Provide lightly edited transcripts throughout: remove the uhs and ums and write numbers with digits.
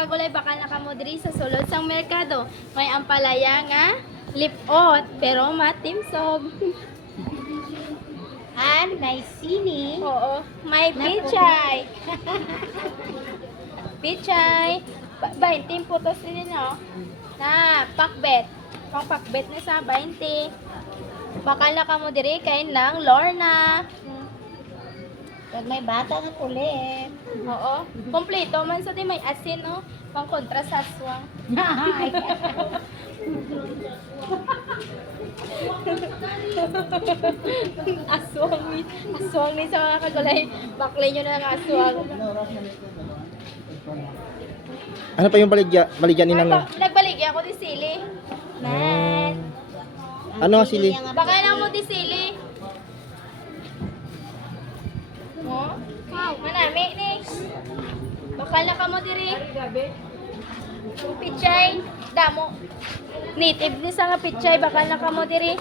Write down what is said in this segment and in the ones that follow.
kagulay, baka nakamo diri sa sulod sang merkado. May ampalaya nga lipot, pero matimsog. May sini. Oo, may pichay. Pichay. 20 putos din no. Na pakbet. Pang pakbet na sa 20. Bakal na kamo diri kay nang Lorna. Pag may bata nga kulit. Oo. Kompleto man sa di may asin no. Pang kontra sa aswang. Aswang ni sa mga kagulay. Baklay nyo na ng aswang. Ano pa yung baligya ni Nang? Nagbaligya ako di sili. Man. Ano ang sili? Baka lang mo di sili. Mo? Wow, manami ni. Bakal na ka mo diri. Pichay, damo. Native ni sa nga pichay, bakal na ka mo diri.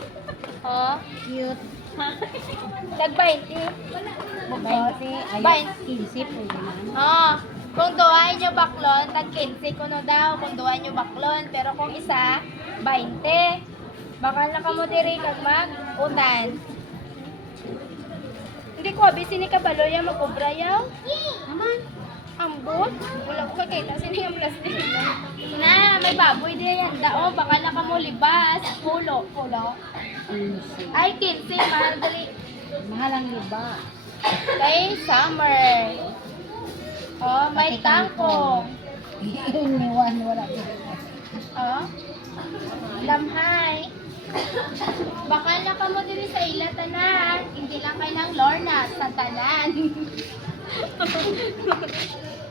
Oh, Cute. tag 20. 20. Ayun, 15 po naman. Oh, kung duhay nyo baklon, tag 15 kuno daw, kung duhay nyo baklon, pero kung isa, 20. Bakal na ka mo diri kag mag-utan. Hindi ko abi sini kabaloya magobra yaw. Naman. Ambot. Wala ko kakita sini yung plastic. Na, may baboy din yan. Dao, bakal na ka mo libas. Pulo. Ay, 15, mahal dali. Mahal ang iba. Kay summer. Oh, may tangkong. Iniwan, wala din. Oh. Lamhay. Bakal na ka mo diri sa ila tanan. Hindi lang kay ng Lorna sa tanan.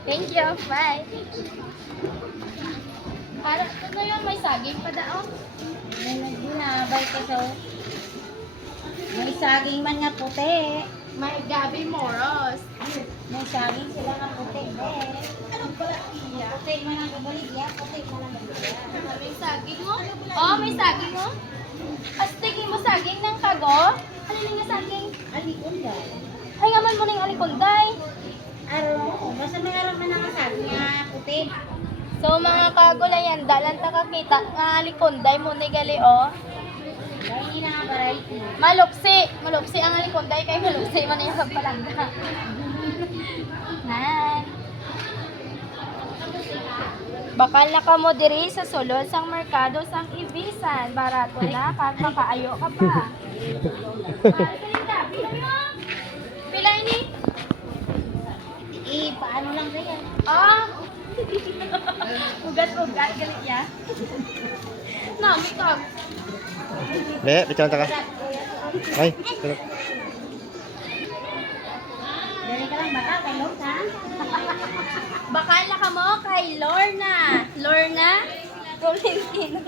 Thank you. Bye. Para ano yun, may saging pa daw. May nagbinabay ka sa... May saging man nga puti. May gabi moros. May saging sila nga puti. Anong pala iya? Puti man ang kabaligya, puti man ang baligya. May saging mo? Oh, may saging mo? Astigin mo saging ng kago? Ano nga saging? Alikunday. Ay, ngaman mo ng alikunday. Aro, basta may aram man ang saging nga puti. So, mga kagulayan, dalan ta kakita nga alikunday mo ni gali, oh. Dahil hindi na nga variety. Malupsi. Malupsi ang alikunday kay malupsi man yung pagpalangga. Nan. Bakal na ka mo diri sa sulod sang merkado sang Ibisan. Barato na, kag makaayo ka pa. Pila ini? Paano lang kaya? Ah! Ugat-ugat, galit ya. Nami ka. Be, bicara ka. Ay, Dari ka lang baka, kay Lord ha? Bakal na ka mo kay Lorna. Lorna? Tolentino.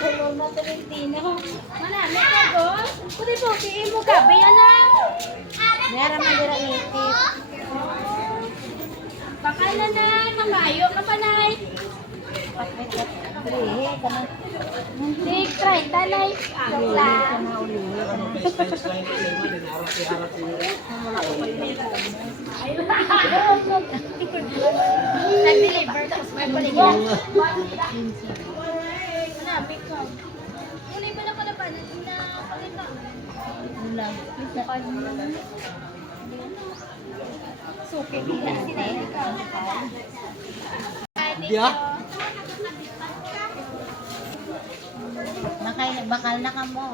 Lorna Tolentino. Manami ka ko? Puti-puti mo gabi ano? Meron man dira native. Bakal na na, mamayo ka pa nay. Patwit. Ulihi ka na. Dig, try, tanay. Joke lang. Nag-deliver, tapos may baligyan. Manami ka. Muna ba na pala pa? Nakakita. Ulang. Suki nila sila. Bakal na ka mo.